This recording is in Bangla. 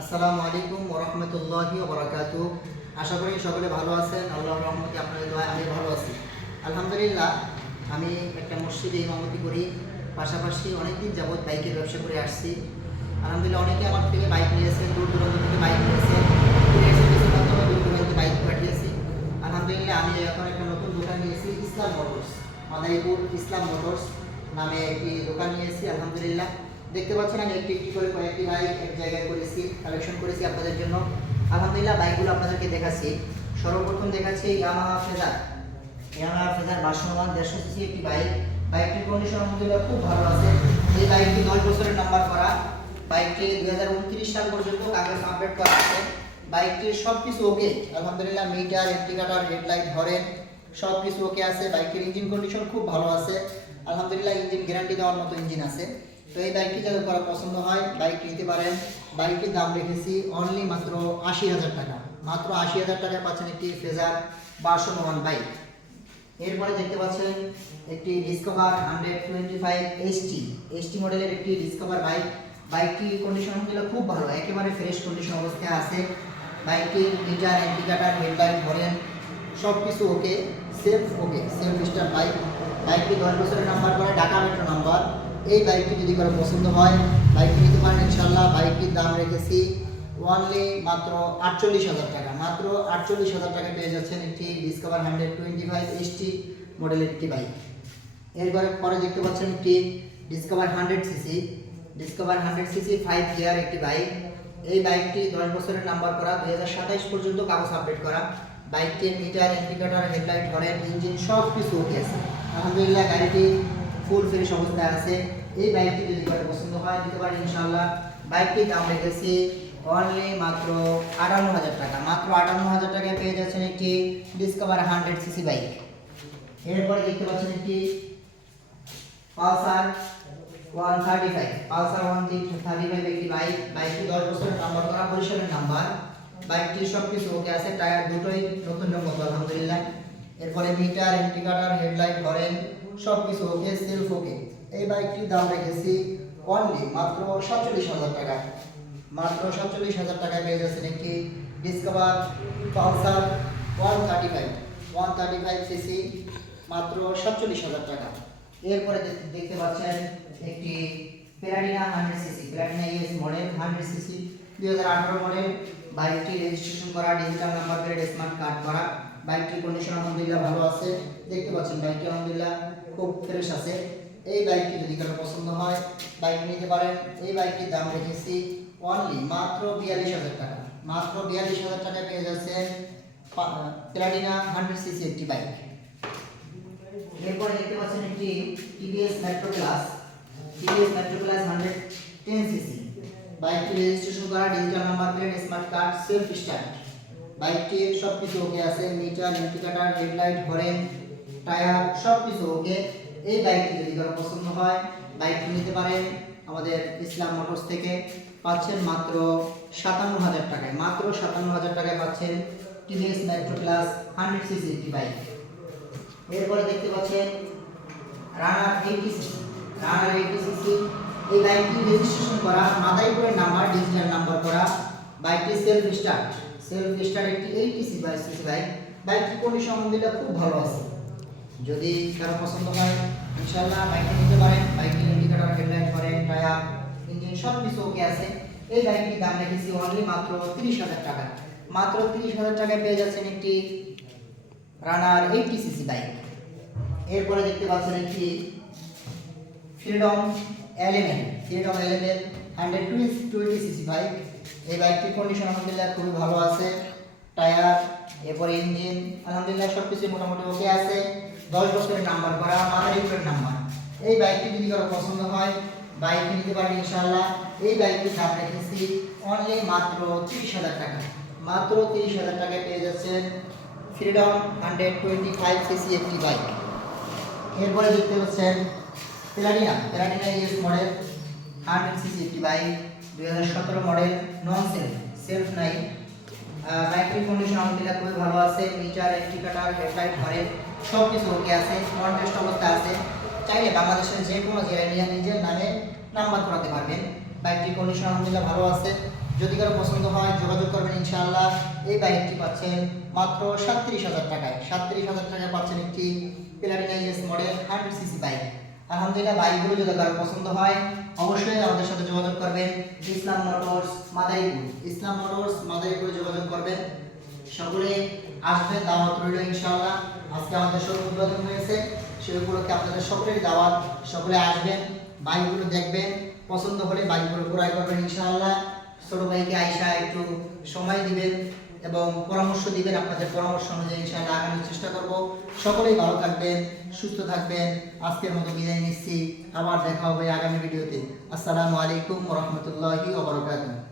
আসসালামু আলাইকুম ওয়া রাহমাতুল্লাহি ওয়া বারাকাতুহু। আশা করি সকলে ভালো আছেন। আল্লাহর রহমতে আপনাদের দোয়ায় আমি ভালো আছি। আলহামদুলিল্লাহ, আমি একটা মসজিদে ইমামতি করি, পাশাপাশি অনেকদিন যাবৎ বাইকের ব্যবসা করে আসছি। আলহামদুলিল্লাহ, অনেকে আমার থেকে বাইক নিয়েছেন, দূর দূরান্ত থেকে বাইক নিয়েছেন, মাধ্যমে দূর দূরান্তে বাইক পাঠিয়েছি। আলহামদুলিল্লাহ, আমি এখন একটা নতুন দোকান নিয়েছি, ইসলাম মোটরস, মাদারীপুর ইসলাম মোটরস নামে একটি দোকান নিয়েছি। আলহামদুলিল্লাহ, দেখতে পাচ্ছেন আমি একটি একটি করে কয়েকটি বাইক এক জায়গায় করেছি, কালেকশন করেছি আপনাদের জন্য। আলহামদুলিল্লাহ, বাইকগুলো আপনাদেরকে দেখাচ্ছি। সর্বপ্রথম দেখাচ্ছি Yamaha phasor. Yamaha phasor version 1 150 CC একটি বাইক। বাইকটির কন্ডিশন আলহামদুলিল্লাহ খুব ভালো আছে। এই বাইকটি 10 বছরের নাম্বার করা। বাইকটি 2029 সাল পর্যন্ত কাগজ আপডেট করা আছে। বাইকটির সব কিছু ওকে আলহামদুলিল্লাহ, মিটার, ইন্ডিকেটর, হেডলাইট, হরেন সব কিছু ওকে আছে। বাইকটির ইঞ্জিন কন্ডিশন খুব ভালো আছে। আলহামদুলিল্লাহ, ইঞ্জিন গ্যারান্টি দেওয়ার মতো ইঞ্জিন আছে। তো এই বাইকটি যাদের করা পছন্দ হয় বাইক নিতে পারেন। বাইকটির দাম রেখেছি অনলি মাত্র 80,000 টাকা। মাত্র 80,000 টাকায় পাচ্ছেন একটি ফেজার ভার্সন 1 বাইক। এরপরে দেখতে পাচ্ছেন একটি ডিসকভার 125 এইচটি মডেলের একটি ডিসকভার বাইক। বাইকটি কন্ডিশন আলহামদুলিল্লাহ খুব ভালো, একেবারে ফ্রেশ কন্ডিশন অবস্থায় আছে। বাইকটির মিটার, ইন্ডিকেটর, হেডলাইট, হরেন সব কিছু ওকে, সেলফ ওকে, সেলফ স্টার্ট বাইক। বাইকটি 10 বছরের নাম্বার করে, ঢাকা মেট্রো নাম্বার। এই বাইকটি যদি কারো পছন্দ হয় বাইকটি নিতে পারেন ইনশাল্লাহ। বাইকটির দাম রেখেছি অনলি মাত্র 48,000 টাকা। মাত্র 48,000 টাকা পেয়ে যাচ্ছেন একটি ডিসকভার 125 এইচটি মডেলের একটি বাইক। এরপরে পরে দেখতে পাচ্ছেন একটি discover 100 CC. Discover 100 CC 5 gear একটি বাইক। এই বাইকটি 10 বছরের নাম্বার করা, 2027 পর্যন্ত কাগজ আপডেট করা। বাইকটির meter, indicator, headlight, horn, engine সব কিছু ওকে আছে। আলহামদুলিল্লাহ, গাড়িটি ফুল ফ্রেশ অবস্থায় আছে। এই বাইকটি যদি কারো পছন্দ হয় দিতে পারেন ইনশাআল্লাহ। বাইকটির দাম রেখেছি অনলি মাত্র 58,000 টাকা। মাত্র 58,000 টাকায় পেয়ে যাচ্ছেন একটি ডিসকভার 100 সিসি বাইক। এরপরে দেখতে পাচ্ছেন একটি পালসার 135। পালসার 135 একটি বাইক। বাইকটি 10 বছরের নাম্বার করা, বরিশালের নাম্বার। বাইকটির সব কিছু ওকে আছে, টায়ার দুটোই নতুন মতো আলহামদুলিল্লাহ। এরপরে মিটার, ইন্ডিকেটর, হেডলাইট, হরেন সব কিছু ওকে, সেলফ ওকে। এই বাইকটির দাম রেখেছি অনলি মাত্র 47,000 টাকা। মাত্র 47,000 টাকায় পেয়ে যাচ্ছেন একটি ডিসকভার পালসার 135 সিসি, মাত্র 47,000 টাকা। এরপরে দেখতে পাচ্ছেন একটি Platina 100 CC, Platina ES model 100 CC 2018 model. বাইকটি রেজিস্ট্রেশন করা, digital number plate, smart card করা। বাইকটির কন্ডিশন আলহামদুলিল্লাহ ভালো আছে। দেখতে পাচ্ছেন বাইকটি আলহামদুলিল্লাহ খুব ফ্রেশ আছে। এই বাইকটি যদি কারো পছন্দ হয় বাইক নিতে পারেন। এই বাইকটির দাম রেখেছি অনলি মাত্র 42,000 টাকা। মাত্র 42,000 টাকায় পেয়ে যাচ্ছেন প্লাটিনা 100 সিসি একটি বাইক। এরপরে দেখতে পাচ্ছেন একটি TVS Metro Plus. TVS Metro Plus 110 CC. বাইকটি রেজিস্ট্রেশন করা, digital number plate, smart card, self start. বাইকটির সব কিছু ওকে আছে, meter, indicator, headlight, horn, tyre সব কিছু ওকে। এই বাইকটি যদি কারো পছন্দ হয় বাইকটি নিতে পারেন আমাদের ইসলাম মোটরস থেকে। পাচ্ছেন মাত্র 57,000 টাকায়। মাত্র 57,000 টাকায় পাচ্ছেন টিভিএস মেট্রো প্লাস 100 সিসি একটি বাইক। এরপরে দেখতে পাচ্ছেন রানার 80 সিসি। রানার 80 সিসি এই বাইকটি রেজিস্ট্রেশন করা, মাদারীপুরের নাম্বার, ডিজিটাল নাম্বার করা। বাইকটি সেলফ স্টার্ট একটি 80 সিসি বাইক। বাইকটির কন্ডিশন আলহামদুলিল্লাহ খুব ভালো আছে। যদি কারো পছন্দ হয় ইনশাআল্লাহ বাইকটি নিতে পারেন। বাইকটির indicator, headlight, horn, tyre, engine সব কিছু ওকে আছে। এই বাইকটির দাম রেখেছি অনলি মাত্র 30,000 টাকা। মাত্র 30,000 টাকায় পেয়ে যাচ্ছেন একটি রানার 80 সিসি বাইক। এরপরে দেখতে পাচ্ছেন একটি ফ্রিডম 11 120 সিসি বাইক। এই বাইকটির কন্ডিশন আলহামদুলিল্লাহ খুবই ভালো আছে। টায়ার, এরপরে ইঞ্জিন আলহামদুলিল্লাহ সবকিছু মোটামুটি ওকে আছে। 10 বছরের নাম্বার করা, মাদারীপুরের নাম্বার। এই বাইকটি যদি কারো পছন্দ হয় বাইক নিতে পারেন ইনশাআল্লাহ। এই বাইকটির দাম রেখেছি অনলি মাত্র 30,000 টাকা। মাত্র 30,000 টাকায় পেয়ে যাচ্ছেন ফ্রিডম 125 সিসি একটি বাইক। এরপরে দেখতে পাচ্ছেন প্লাটিনা ইএস মডেল 100 সিসি একটি বাইক, 2017 মডেল, নন সেলফ নাই। বাইকটির কন্ডিশন আলহামদুলিল্লাহ খুবই ভালো আছে। মিটার, ইন্ডিকেটর, হেডলাইট, হরেন সব কিছু ওকে আছে, ফ্রন্ট টেস্ট অবস্থা আছে। চাইলে বাংলাদেশের যে কোনো জেলায় নিয়ে নিজের নামে নাম্বার করাতে পারবেন। বাইকটির কন্ডিশন আলহামদুলিল্লাহ ভালো আছে। যদি কারো পছন্দ হয় যোগাযোগ করবেন ইনশাআল্লাহ। এই বাইকটি পাচ্ছেন মাত্র 37,000 টাকায়। 37,000 টাকায় পাচ্ছেন একটি Platina ES model 100 CC bike. আলহামদুলিল্লাহ, বাইকগুলো যদি কারো পছন্দ হয় অবশ্যই আমাদের সাথে যোগাযোগ করবেন। ইসলাম মোটরস মাদারীপুর, ইসলাম মোটরস মাদারীপুরে যোগাযোগ করবেন। সকলে আসবেন, দাওয়াত রইল ইনশাআল্লাহ। আজকে আমাদের শোরুম উদ্বোধন হয়েছে, সেই উপলক্ষে আপনাদের সকলের দাওয়াত। সকলে আসবেন, বাইকগুলো দেখবেন, পছন্দ হলে বাইকগুলো ক্রয় করবেন ইনশাআল্লাহ। ছোট ভাইকে আইসা একটু সময় দিবেন এবং পরামর্শ দিবেন। আপনাদের পরামর্শ অনুযায়ী ইনশাআল্লাহ আগানোর চেষ্টা করব। সকলেই ভালো থাকবেন, সুস্থ থাকবেন। আজকের মতো বিদায় নিচ্ছি, আবার দেখা হবে আগামী ভিডিওতে। আসসালামু আলাইকুম ওয়া রাহমাতুল্লাহি ওয়া বারাকাতুহু।